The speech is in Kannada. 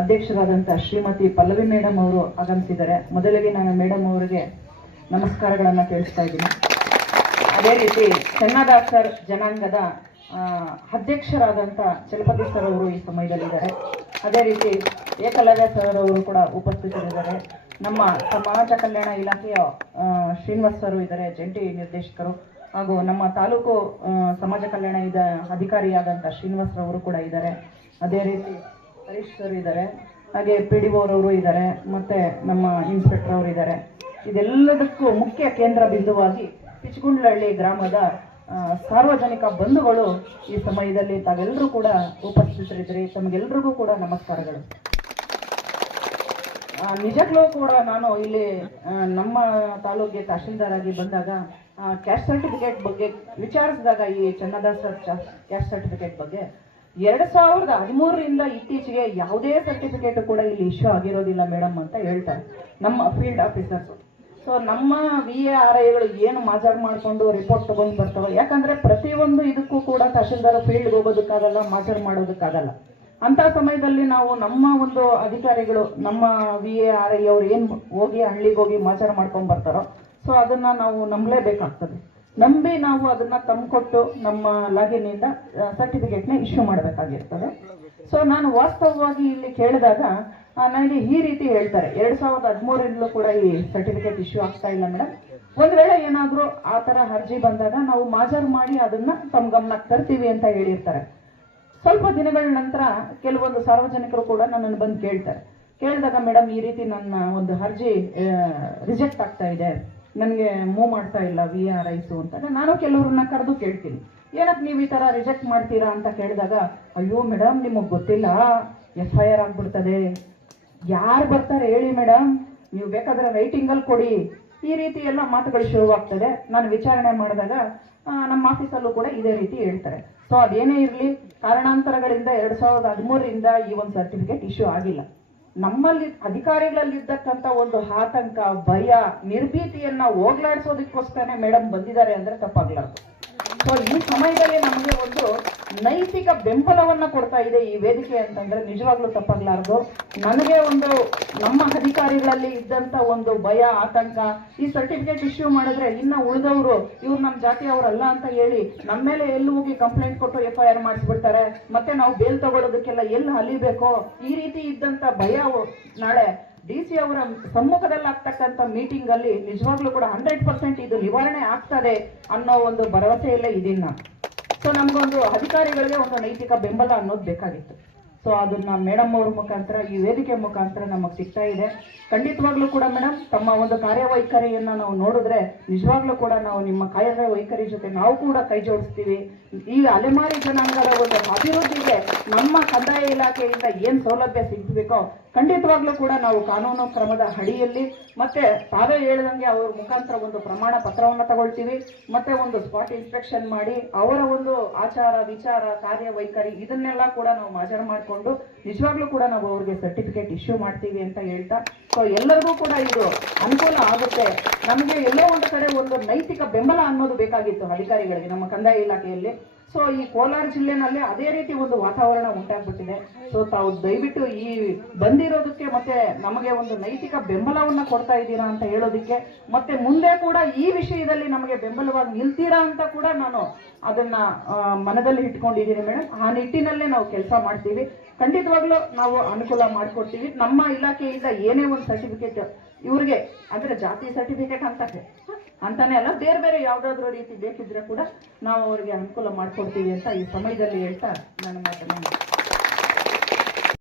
ಅಧ್ಯಕ್ಷರಾದಂಥ ಶ್ರೀಮತಿ ಪಲ್ಲವಿ ಮೇಡಮ್ ಅವರು ಆಗಮಿಸಿದ್ದಾರೆ. ಮೊದಲಿಗೆ ನಾನು ಮೇಡಮ್ ಅವರಿಗೆ ನಮಸ್ಕಾರಗಳನ್ನು ತಿಳಿಸ್ತಾ ಇದ್ದೀನಿ. ಅದೇ ರೀತಿ ಚೆನ್ನದಾಸರ್ ಜನಾಂಗದ ಆ, ಅಧ್ಯಕ್ಷರಾದಂಥ ಚಲಪತಿ ಸರ್ ಅವರು ಈ ಸಮಯದಲ್ಲಿದ್ದಾರೆ. ಅದೇ ರೀತಿ ಏಕಲವ್ಯ ಸರ್ ಅವರು ಕೂಡ ಉಪಸ್ಥಿತರಿದ್ದಾರೆ. ನಮ್ಮ ಸಮಾಜ ಕಲ್ಯಾಣ ಇಲಾಖೆಯ ಶ್ರೀನಿವಾಸ್ ಸರ್ ಇದ್ದಾರೆ ಜಂಟಿ ನಿರ್ದೇಶಕರು. ಹಾಗೂ ನಮ್ಮ ತಾಲೂಕು ಸಮಾಜ ಕಲ್ಯಾಣ ಇದ ಅಧಿಕಾರಿಯಾದಂಥ ಶ್ರೀನಿವಾಸ್ ರವರು ಕೂಡ ಇದ್ದಾರೆ. ಅದೇ ರೀತಿ ಹರೀಶ್ ಸರ್ ಇದ್ದಾರೆ ಹಾಗೆ ಪಿ ಡಿ ಅವರು ಇದ್ದಾರೆ ಮತ್ತೆ ನಮ್ಮ ಇನ್ಸ್ಪೆಕ್ಟರ್ ಅವರು ಇದ್ದಾರೆ ಇದೆಲ್ಲದಕ್ಕೂ ಮುಖ್ಯ ಕೇಂದ್ರ ಬಿಂದುವಾಗಿ ಪಿಚ್ಗುಂಡ್ಲಹಳ್ಳಿ ಗ್ರಾಮದ ಸಾರ್ವಜನಿಕ ಬಂಧುಗಳು ಈ ಸಮಯದಲ್ಲಿ ತಾವೆಲ್ಲರೂ ಕೂಡ ಉಪಸ್ಥಿತರಿದ್ರಿ. ತಮಗೆಲ್ಲರಿಗೂ ಕೂಡ ನಮಸ್ಕಾರಗಳು. ನಿಜಕ್ಕೂ ಕೂಡ ನಾನು ಇಲ್ಲಿ ನಮ್ಮ ತಾಲೂಕಿಗೆ ತಹಶೀಲ್ದಾರ್ ಆಗಿ ಬಂದಾಗ ಕ್ಯಾಸ್ಟ್ ಸರ್ಟಿಫಿಕೇಟ್ ಬಗ್ಗೆ ವಿಚಾರಿಸಿದಾಗ ಈ ಚನ್ನದಾಸ ಕ್ಯಾಸ್ಟ್ ಸರ್ಟಿಫಿಕೇಟ್ ಬಗ್ಗೆ ಎರಡ್ ಸಾವಿರದ ಹದಿಮೂರರಿಂದ ಇತ್ತೀಚೆಗೆ ಯಾವುದೇ ಸರ್ಟಿಫಿಕೇಟ್ ಕೂಡ ಇಲ್ಲಿ ಇಶ್ಯೂ ಆಗಿರೋದಿಲ್ಲ ಮೇಡಮ್ ಅಂತ ಹೇಳ್ತಾರೆ, ನಮ್ಮ ಫೀಲ್ಡ್ ಆಫೀಸರ್ಸ್ ಸೊ ನಮ್ಮ ವಿ ಎ ಆರ್ ಐಗಳು ಏನು ಮಾಜಾರ್ ಮಾಡಿಕೊಂಡು ರಿಪೋರ್ಟ್ ತಗೊಂಡು ಬರ್ತವೆ, ಯಾಕಂದ್ರೆ ಪ್ರತಿಯೊಂದು ಇದಕ್ಕೂ ಕೂಡ ತಹಶೀಲ್ದಾರ್ ಫೀಲ್ಡ್ಗೆ ಹೋಗೋದಕ್ಕಾಗಲ್ಲ, ಮಾಜಾರ್ ಮಾಡೋದಕ್ಕಾಗಲ್ಲ. ಅಂತ ಸಮಯದಲ್ಲಿ ನಾವು ನಮ್ಮ ಒಂದು ಅಧಿಕಾರಿಗಳು, ನಮ್ಮ ವಿ ಎ ಆರ್ ಐ ಅವ್ರು ಏನು ಹೋಗಿ ಹಳ್ಳಿಗೆ ಹೋಗಿ ಮಾಜಾರ್ ಮಾಡ್ಕೊಂಡು ಬರ್ತಾರೋ, ಸೊ ಅದನ್ನ ನಾವು ನಂಬಲೇಬೇಕಾಗ್ತದೆ. ನಂಬಿ ನಾವು ಅದನ್ನ ತಂದ್ಕೊಟ್ಟು ನಮ್ಮ ಲಾಗಿನಿಂದ ಸರ್ಟಿಫಿಕೇಟ್ನ ಇಶ್ಯೂ ಮಾಡಬೇಕಾಗಿರ್ತದೆ. ಸೊ ನಾನು ವಾಸ್ತವವಾಗಿ ಇಲ್ಲಿ ಕೇಳಿದಾಗ ನನಗೆ ಈ ರೀತಿ ಹೇಳ್ತಾರೆ. ಎರಡ್ ಸಾವಿರದ ಹದಿಮೂರರಿಂದಲೂ ಕೂಡ ಈ ಸರ್ಟಿಫಿಕೇಟ್ ಇಶ್ಯೂ ಆಗ್ತಾ ಇಲ್ಲ ಮೇಡಮ್ ಒಂದ್ ವೇಳೆ ಏನಾದ್ರೂ ಆ ತರ ಅರ್ಜಿ ಬಂದಾಗ ನಾವು ಮಾಜರ್ ಮಾಡಿ ಅದನ್ನ ತಮ್ಮ ಗಮನಕ್ಕೆ ತರ್ತೀವಿ ಅಂತ ಹೇಳಿರ್ತಾರೆ. ಸ್ವಲ್ಪ ದಿನಗಳ ನಂತರ ಕೆಲವೊಂದು ಸಾರ್ವಜನಿಕರು ಕೂಡ ನನ್ನನ್ನು ಬಂದು ಕೇಳ್ತಾರೆ. ಕೇಳಿದಾಗ ಮೇಡಮ್ ಈ ರೀತಿ ನನ್ನ ಒಂದು ಅರ್ಜಿ ರಿಜೆಕ್ಟ್ ಆಗ್ತಾ ಇದೆ. ನನಗೆ ಮೂವ್ ಮಾಡ್ತಾ ಇಲ್ಲ ವಿ ಆರ್ ಐಸು ಅಂತ ನಾನು ಕೆಲವ್ರನ್ನ ಕರೆದು ಕೇಳ್ತೀನಿ. ಏನಕ್ಕೆ ನೀವು ಈ ಥರ ರಿಜೆಕ್ಟ್ ಮಾಡ್ತೀರಾ ಅಂತ ಕೇಳಿದಾಗ, ಅಯ್ಯೋ ಮೇಡಮ್ ನಿಮಗೆ ಗೊತ್ತಿಲ್ಲ, ಎಫ್ ಐ ಆರ್ ಆಗ್ಬಿಡ್ತದೆ. ಯಾರು ಬರ್ತಾರೆ ಹೇಳಿ ಮೇಡಮ್ ನೀವು ಬೇಕಾದ್ರೆ ರೈಟಿಂಗಲ್ಲಿ ಕೊಡಿ. ಈ ರೀತಿ ಎಲ್ಲ ಮಾತುಗಳು ಶುರುವಾಗ್ತದೆ. ನಾನು ವಿಚಾರಣೆ ಮಾಡಿದಾಗ ನಮ್ಮ ಆಫೀಸಲ್ಲೂ ಕೂಡ ಇದೇ ರೀತಿ ಹೇಳ್ತಾರೆ. ಸೊ ಅದೇನೇ ಇರಲಿ, ಕಾರಣಾಂತರಗಳಿಂದ ಎರಡು ಸಾವಿರದ ಹದಿಮೂರರಿಂದ ಈ ಒಂದು ಸರ್ಟಿಫಿಕೇಟ್ ಇಶ್ಯೂ ಆಗಿಲ್ಲ. ನಮ್ಮಲ್ಲಿ ಅಧಿಕಾರಿಗಳಲ್ಲಿ ಇದ್ದಕ್ಕಂತ ಒಂದು ಆತಂಕ, ಭಯ, ನಿರ್ಭೀತಿಯನ್ನ ಹೋಗ್ಲಾಡಿಸೋದಕ್ಕೋಸ್ಕರ ಮೇಡಮ್ ಬಂದಿದ್ದಾರೆ ಅಂದ್ರೆ ತಪ್ಪಾಗ್ಲಾರ್ದು. ಸೊ ಈ ಸಮಯದಲ್ಲಿ ನಮಗೆ ಒಂದು ನೈತಿಕ ಬೆಂಬಲವನ್ನ ಕೊಡ್ತಾ ಇದೆ ಈ ವೇದಿಕೆ ಅಂತಂದ್ರೆ ನಿಜವಾಗ್ಲೂ ತಪ್ಪಾಗ್ಲಾರ್ದು. ನನಗೆ ಒಂದು ನಮ್ಮ ಅಧಿಕಾರಿಗಳಲ್ಲಿ ಇದ್ದಂತ ಒಂದು ಭಯ, ಆತಂಕ, ಈ ಸರ್ಟಿಫಿಕೇಟ್ ಇಶ್ಯೂ ಮಾಡಿದ್ರೆ ಇನ್ನ ಉಳಿದವರು ಇವ್ರು ನಮ್ಮ ಜಾತಿಯವರಲ್ಲ ಅಂತ ಹೇಳಿ ನಮ್ಮ ಮೇಲೆ ಎಲ್ಲಿ ಹೋಗಿ ಕಂಪ್ಲೇಂಟ್ ಕೊಟ್ಟು ಎಫ್ ಐ ಆರ್ ಮಾಡಿಸ್ಬಿಡ್ತಾರೆ, ಮತ್ತೆ ನಾವು ಬೇಲ್ ತಗೊಳ್ಳೋದಕ್ಕೆಲ್ಲ ಎಲ್ಲಿ ಅಲಿಬೇಕೋ? ಈ ರೀತಿ ಇದ್ದಂತ ಭಯ ನಾಳೆ ಡಿ ಸಿ ಅವರ ಸಮ್ಮುಖದಲ್ಲಿ ಆಗ್ತಕ್ಕಂಥ ಮೀಟಿಂಗ್ ಅಲ್ಲಿ ನಿಜವಾಗ್ಲೂ ಕೂಡ ಹಂಡ್ರೆಡ್ ಪರ್ಸೆಂಟ್ ಇದು ನಿವಾರಣೆ ಆಗ್ತದೆ ಅನ್ನೋ ಒಂದು ಭರವಸೆಯಲ್ಲೇ ಇದೀನಿ ನಾನು. ಸೊ ನಮಗೊಂದು ಅಧಿಕಾರಿಗಳಿಗೆ ಒಂದು ನೈತಿಕ ಬೆಂಬಲ ಅನ್ನೋದು ಬೇಕಾಗಿತ್ತು. ಸೊ ಅದನ್ನ ಮೇಡಮ್ ಅವ್ರ ಮುಖಾಂತರ, ಈ ವೇದಿಕೆ ಮುಖಾಂತರ ನಮಗೆ ಸಿಗ್ತಾ ಇದೆ. ಖಂಡಿತವಾಗ್ಲೂ ಕೂಡ ಮೇಡಮ್ ತಮ್ಮ ಒಂದು ಕಾರ್ಯವೈಖರಿಯನ್ನ ನಾವು ನೋಡಿದ್ರೆ ನಿಜವಾಗ್ಲೂ ಕೂಡ ನಾವು ನಿಮ್ಮ ಕಾರ್ಯವೈಖರಿ ಜೊತೆ ನಾವು ಕೂಡ ಕೈ ಜೋಡಿಸ್ತೀವಿ. ಈ ಅಲೆಮಾರಿ ಜನಾಂಗದ ಒಂದು ಅಭಿವೃದ್ಧಿಗೆ ನಮ್ಮ ಕಂದಾಯ ಇಲಾಖೆಯಿಂದ ಏನ್ ಸೌಲಭ್ಯ ಸಿಗಬೇಕೋ ಖಂಡಿತವಾಗ್ಲೂ ಕೂಡ ನಾವು ಕಾನೂನು ಕ್ರಮದ ಅಡಿಯಲ್ಲಿ ಮತ್ತೆ ತಾವೇ ಹೇಳಿದಂಗೆ ಅವ್ರ ಮುಖಾಂತರ ಒಂದು ಪ್ರಮಾಣ ಪತ್ರವನ್ನು ತಗೊಳ್ತೀವಿ. ಮತ್ತೆ ಒಂದು ಸ್ಪಾಟ್ ಇನ್ಸ್ಪೆಕ್ಷನ್ ಮಾಡಿ ಅವರ ಒಂದು ಆಚಾರ, ವಿಚಾರ ಕಾರ್ಯವೈಖರಿ ಇದನ್ನೆಲ್ಲ ಕೂಡ ನಾವು ಮಾಜರ್ ಮಾಡಿಕೊಂಡು ನಿಜವಾಗ್ಲೂ ಕೂಡ ನಾವು ಅವ್ರಿಗೆ ಸರ್ಟಿಫಿಕೇಟ್ ಇಶ್ಯೂ ಮಾಡ್ತೀವಿ ಅಂತ ಹೇಳ್ತಾ ಎಲ್ಲರಿಗೂ ಕೂಡ ಇದು ಅನುಕೂಲ ಆಗುತ್ತೆ. ನಮಗೆ ಎಲ್ಲೋ ಒಂದು ಕಡೆ ಒಂದು ನೈತಿಕ ಬೆಂಬಲ ಅನ್ನೋದು ಬೇಕಾಗಿತ್ತು ಅಧಿಕಾರಿಗಳಿಗೆ ನಮ್ಮ ಕಂದಾಯ ಇಲಾಖೆಯಲ್ಲಿ. ಸೊ ಈ ಕೋಲಾರ ಜಿಲ್ಲೆನಲ್ಲಿ ಅದೇ ರೀತಿ ಒಂದು ವಾತಾವರಣ ಉಂಟಾಗ್ಬಿಟ್ಟಿದೆ. ಸೊ ತಾವು ದಯವಿಟ್ಟು ಈ ಬಂದಿರೋದಕ್ಕೆ ಮತ್ತೆ ನಮಗೆ ಒಂದು ನೈತಿಕ ಬೆಂಬಲವನ್ನ ಕೊಡ್ತಾ ಇದ್ದೀರಾ ಅಂತ ಹೇಳೋದಕ್ಕೆ, ಮತ್ತೆ ಮುಂದೆ ಕೂಡ ಈ ವಿಷಯದಲ್ಲಿ ನಮಗೆ ಬೆಂಬಲವಾಗಿ ನಿಲ್ತೀರಾ ಅಂತ ಕೂಡ ನಾನು ಅದನ್ನ ಮನದಲ್ಲಿ ಇಟ್ಕೊಂಡಿದ್ದೀನಿ ಮೇಡಮ್ ಆ ನಿಟ್ಟಿನಲ್ಲೇ ನಾವು ಕೆಲಸ ಮಾಡ್ತೀವಿ. ಖಂಡಿತವಾಗ್ಲೂ ನಾವು ಅನುಕೂಲ ಮಾಡಿಕೊಡ್ತೀವಿ. ನಮ್ಮ ಇಲಾಖೆಯಿಂದ ಏನೇ ಒಂದು ಸರ್ಟಿಫಿಕೇಟ್ ಇವ್ರಿಗೆ, ಅಂದ್ರೆ ಜಾತಿ ಸರ್ಟಿಫಿಕೇಟ್ ಅಂತ ಅಂತಾನೆ ಅಲ್ಲ, ಬೇರೆ ಬೇರೆ ಯಾವ್ದಾದ್ರು ರೀತಿ ಬೇಕಿದ್ರೆ ಕೂಡ ನಾವು ಅವರಿಗೆ ಅನುಕೂಲ ಮಾಡ್ಕೊಡ್ತೀವಿ ಅಂತ ಈ ಸಮಯದಲ್ಲಿ ಹೇಳ್ತಾ ನನ್ನ ಮಾತನ್ನ